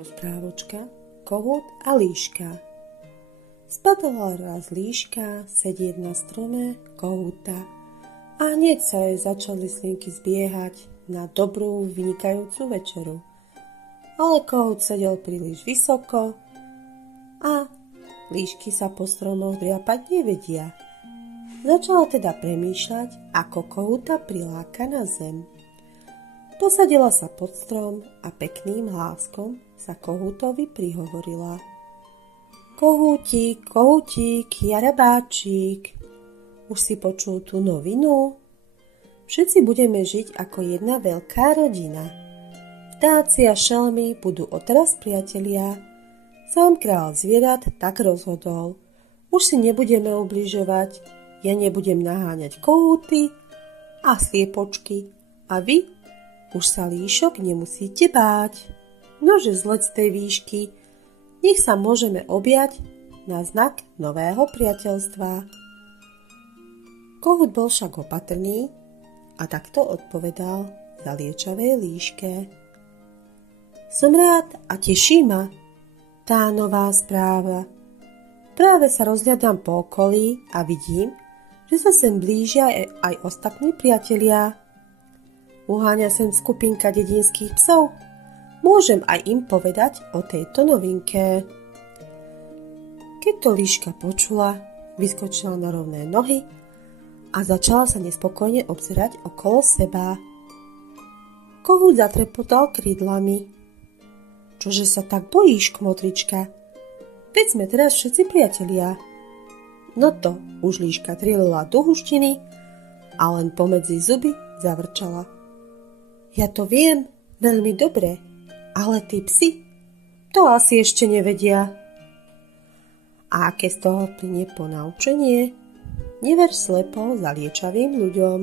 Rozprávočka Kohút a líška. Spadala raz líška sedieť na strome kohúta a hneď sa jej začali slinky zbiehať na dobrú, vynikajúcu večeru. Ale kohút sedel príliš vysoko a líšky sa po stromoch driapať nevedia. Začala teda premýšľať, ako kohúta priláka na zem. Posadila sa pod strom a pekným hláskom sa kohútovi prihovorila. Kohútik, kohútik, jarabáčik, už si počul tú novinu? Všetci budeme žiť ako jedna veľká rodina. Vtáci a šelmy budú odteraz priatelia. Sám kráľ zvierat tak rozhodol. Už si nebudeme ubližovať, ja nebudem naháňať kohúty a sliepočky a vy už sa líšok nemusíte báť. Nože zleď z tej výšky, nech sa môžeme objať na znak nového priateľstva. Kohút bol však opatrný a takto odpovedal zaliečavej líške. Som rád a teší ma tá nová správa. Práve sa rozhľadám po okolí a vidím, že sa sem blížia aj ostatní priatelia. Uháňa sem skupinka dedinských psov. Môžem aj im povedať o tejto novinke. Keď to líška počula, vyskočila na rovné nohy a začala sa nespokojne obzerať okolo seba. Kohút zatrepotal krídlami. Čože sa tak bojíš, kmotrička? Veď sme teraz všetci priatelia. No to už líška trilila do huštiny a len pomedzi zuby zavrčala. Ja to viem veľmi dobre, ale tí psi to asi ešte nevedia. A aké z toho plynie ponaučenie? Never slepo zaliečavým ľuďom.